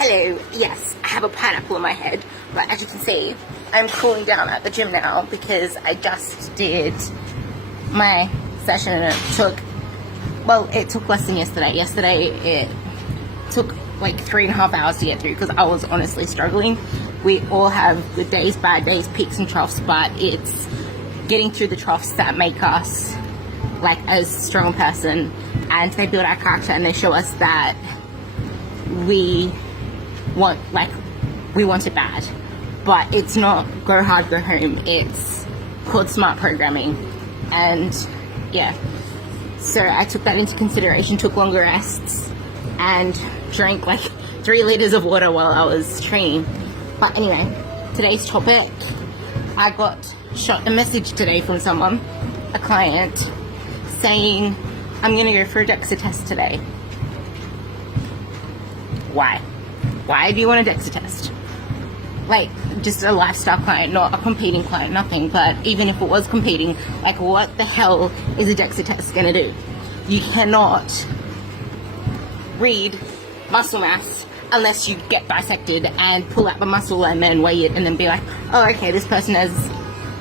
Hello, yes, I have a pineapple on my head, but as you can see, I'm cooling down at the gym now because I just did my session and it took less than yesterday. Yesterday it took like 3.5 hours to get through because I was honestly struggling. We all have good days, bad days, peaks and troughs, but it's getting through the troughs that make us like a strong person, and they build our character and they show us that we want it bad, but it's not go hard, go home. It's called smart programming. And yeah, so I took that into consideration, took longer rests, and drank like 3 liters of water while I was training. But anyway, today's topic, I got a message today from someone, a client, saying I'm gonna go for a DEXA test today. Why? Why do you want a DEXA test? Like, just a lifestyle client, not a competing client, nothing. But even if it was competing, like, what the hell is a DEXA test gonna do? You cannot read muscle mass unless you get dissected and pull out the muscle and then weigh it and then be like, oh, okay, this person has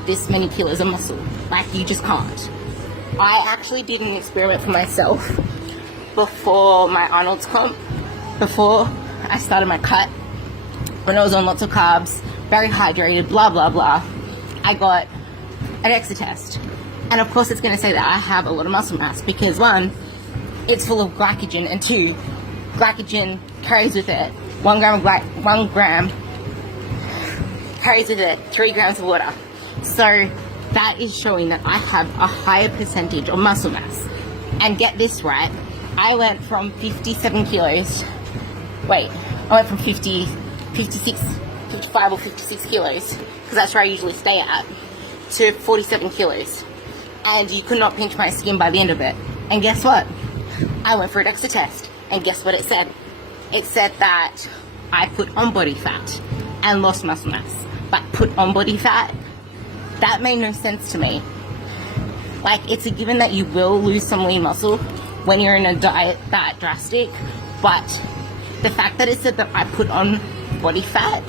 this many kilos of muscle. Like, you just can't. I actually did an experiment for myself before my Arnold's comp, before I started my cut, when I was on lots of carbs, very hydrated, blah, blah, blah. I got an DEXA test. And of course it's going to say that I have a lot of muscle mass because 1, it's full of glycogen, and 2, glycogen carries with it 1 gram carries with it 3 grams of water. So that is showing that I have a higher percentage of muscle mass. And get this right, I went from 57 kilos, I went from 55 or 56 kilos, because that's where I usually stay at, to 47 kilos. And you could not pinch my skin by the end of it. And guess what? I went for a DEXA test, and guess what it said? It said that I put on body fat and lost muscle mass. But put on body fat? That made no sense to me. Like, it's a given that you will lose some lean muscle when you're in a diet that drastic, but the fact that it said that I put on body fat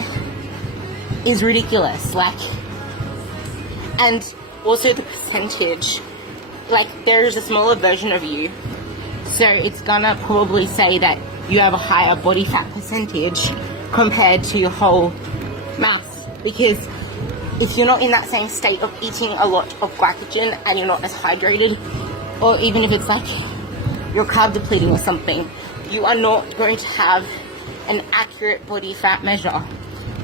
is ridiculous. Like, and also the percentage, like, there's a smaller version of you, so it's gonna probably say that you have a higher body fat percentage compared to your whole mass, because if you're not in that same state of eating a lot of glycogen and you're not as hydrated, or even if it's like you're carb depleting or something, you are not going to have an accurate body fat measure.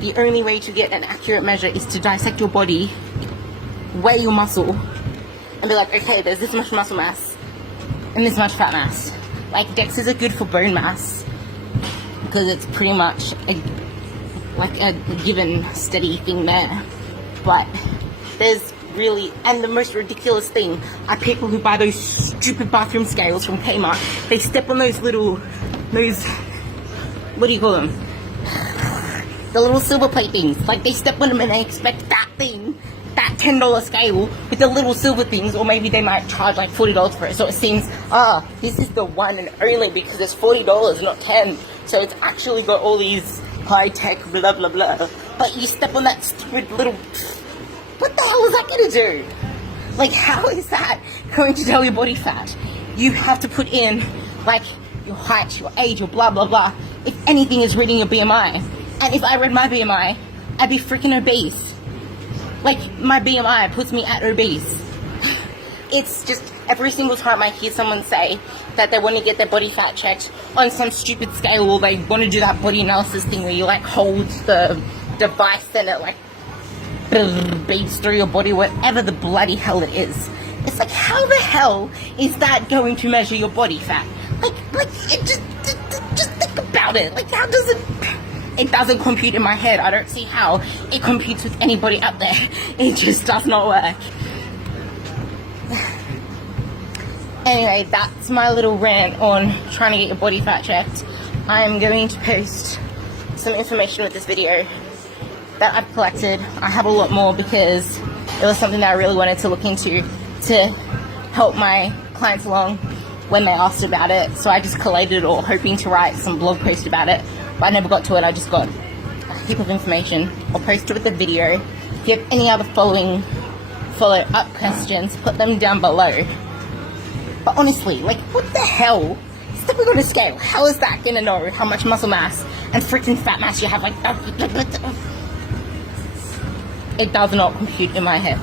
The only way to get an accurate measure is to dissect your body, weigh your muscle, and be like, okay, there's this much muscle mass and this much fat mass. Like, DEXAs are good for bone mass because it's pretty much a given steady thing there. But there's really, and the most ridiculous thing are people who buy those stupid bathroom scales from Kmart. They step on those, what do you call them? The little silver plate things. Like, they step on them and they expect that thing, that $10 scale with the little silver things, or maybe they might charge like $40 for it. So it seems, this is the one and only because it's $40, not 10. So it's actually got all these high-tech blah, blah, blah. But you step on that stupid little, what the hell is that going to do? Like, how is that going to tell your body fat? You have to put in, like, your height, your age, your blah, blah, blah. If anything is reading your BMI. And if I read my BMI, I'd be freaking obese. Like, my BMI puts me at obese. It's just, every single time I hear someone say that they want to get their body fat checked on some stupid scale, or they want to do that body analysis thing where you, like, hold the device and it, like, beats through your body, whatever the bloody hell it is. It's like, how the hell is that going to measure your body fat? Like, it just think about it. Like, how does it doesn't compute in my head. I don't see how it computes with anybody out there. It just does not work. Anyway, that's my little rant on trying to get your body fat checked. I'm going to post some information with this video that I've collected. I have a lot more because it was something that I really wanted to look into to help my clients along when they asked about it. So I just collated it all, hoping to write some blog post about it but I never got to it. I just got a heap of information. I'll post it with the video. If you have any other follow-up questions, put them down below. But honestly, like, what the hell? Stepping on a scale, how is that gonna know how much muscle mass and freaking fat mass you have? Like, it does not compute in my head.